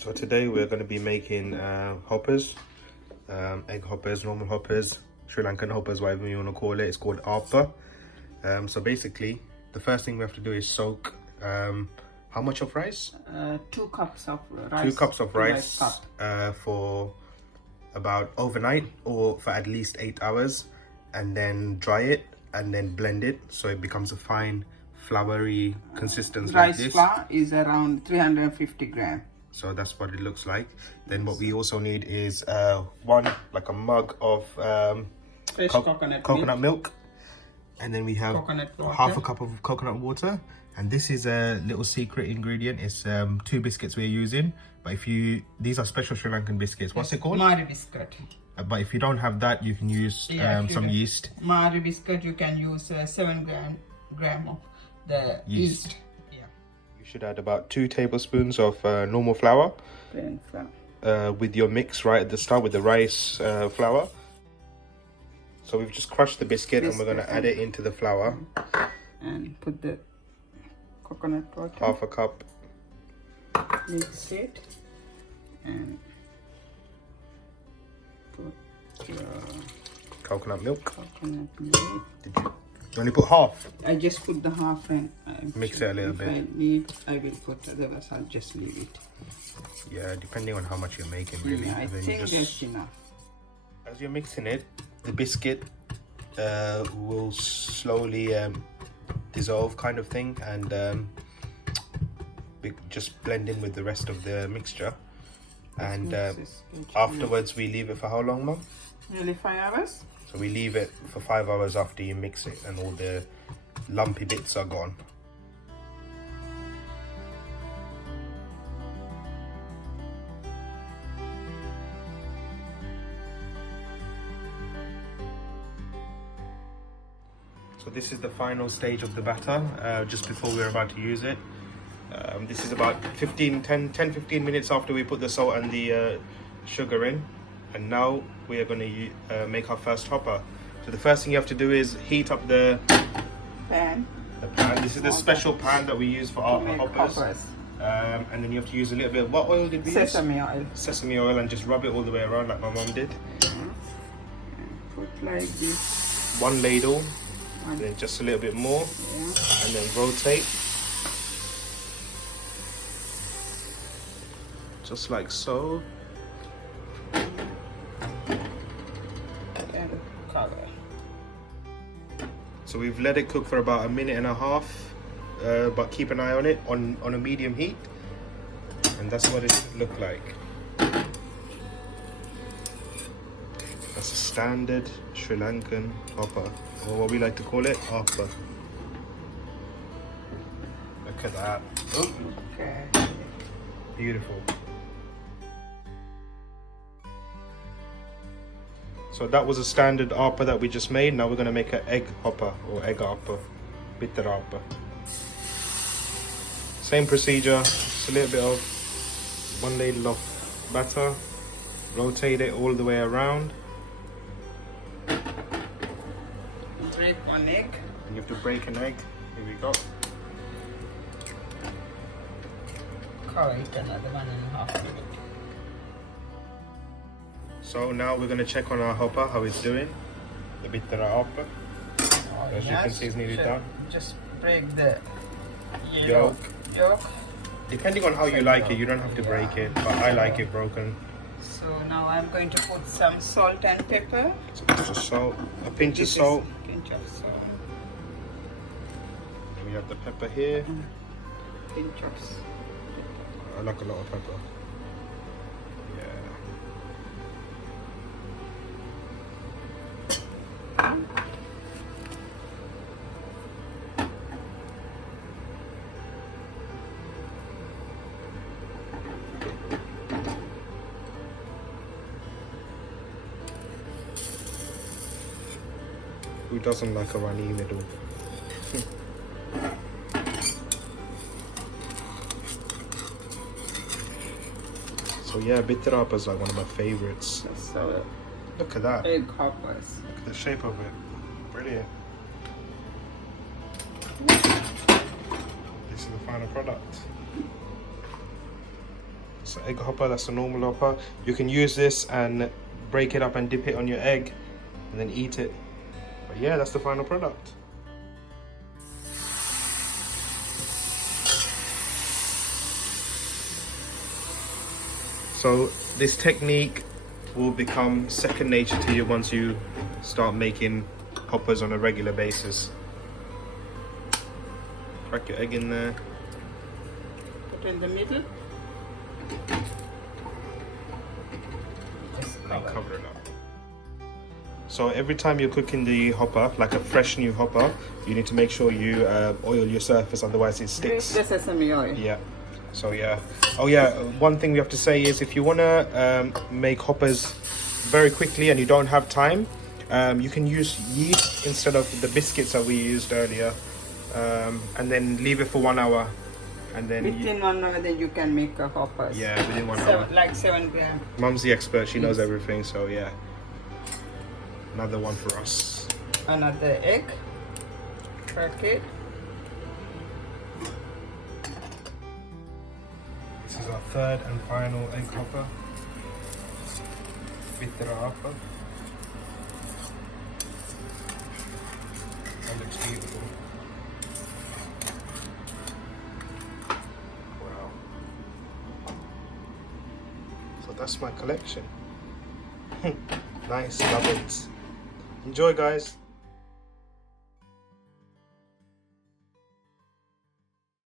So today we're going to be making hoppers, egg hoppers, normal hoppers, Sri Lankan hoppers, whatever you want to call it. It's called Appa. So basically, the first thing we have to do is soak how much of rice? 2 cups of rice. 2 cups of rice for about overnight or for at least 8 hours, and then dry it and then blend it so it becomes a fine floury consistency like this. Rice flour is around 350 grams. So that's what it looks like. Then what we also need is a mug of fresh coconut milk. And then we have half a cup of coconut water. And this is a little secret ingredient. It's 2 biscuits we're using. But these are special Sri Lankan biscuits. What's it called? Mari biscuit. But if you don't have that, you can use some yeast. Mari biscuit, you can use 7 gram of the yeast. You should add about 2 tablespoons of normal flour. Plain flour. With your mix right at the start with the rice flour. So we've just crushed the biscuit and we're going to add it into the flour. And put the coconut water. Half a cup. Mix it. And put your coconut milk. Did you only put half? I just put the half and mix it a little bit. I will put, otherwise I'll just leave it. Yeah, depending on how much you're making, really. Yeah, I think that's enough. As you're mixing it, the biscuit will slowly dissolve, kind of thing, and just blend in with the rest of the mixture. And afterwards, we leave it for how long, Mum? Nearly 5 hours. So we leave it for 5 hours after you mix it and all the lumpy bits are gone. So this is the final stage of the batter, just before we're about to use it. This is about 10-15 minutes after we put the salt and the sugar in. And now we are going to make our first hopper. So the first thing you have to do is heat up the pan. This is the special pan that we use for our hoppers. And then you have to use a little bit of, what oil did we use? Sesame oil. Sesame oil, and just rub it all the way around like my mom did. Put like this. 1 ladle. And then just a little bit more. And then rotate. Just like so. And color. So we've let it cook for about 1.5 minutes, but keep an eye on it on a medium heat, and that's what it should look like. That's a standard Sri Lankan hopper, or what we like to call it, Appa. Look at that. Oh. Okay. Beautiful. So that was a standard Appa that we just made. Now we're going to make an egg hopper or egg Appa, bitter Appa. Same procedure, just a little bit of 1 ladle of batter, rotate it all the way around. Break 1 egg. And you have to break an egg. Here we go. Cover it another 1.5 minutes. So now we're going to check on our hopper, how it's doing. The bitter Appa. As you can see, it's nearly done. Just break the yolk. Yolk. Depending on how you like it, you don't have to break it, but I like it broken. So now I'm going to put some salt and pepper. So just a salt, a pinch of salt. Pinch of salt. And we have the pepper here. Pinch of salt. I like a lot of pepper. Yeah. Who doesn't like a runny middle? So yeah, bitter Appa is like one of my favorites. So look at that. Egg hoppers. Look at the shape of it. Brilliant. This is the final product. So egg hopper, that's a normal hopper. You can use this and break it up and dip it on your egg and then eat it. But yeah, that's the final product. So this technique will become second nature to you once you start making hoppers on a regular basis. Crack your egg in there. Put in the middle. Just And cover it up. So every time you're cooking the hopper, like a fresh new hopper, you need to make sure you oil your surface, otherwise it sticks. the sesame oil. Yeah. So yeah. Oh yeah, one thing we have to say is if you want to make hoppers very quickly and you don't have time, you can use yeast instead of the biscuits that we used earlier, and then leave it for 1 hour, and then Within 1 hour, then you can make a hoppers. yeah, within 1 hour. Like 7 grams. Mum's the expert; she knows everything. So yeah, another one for us. Another egg. Crack it. This is our third and final egg hopper. Bittra hopper. That looks beautiful. Wow. So that's my collection. Nice, love it. Enjoy, guys.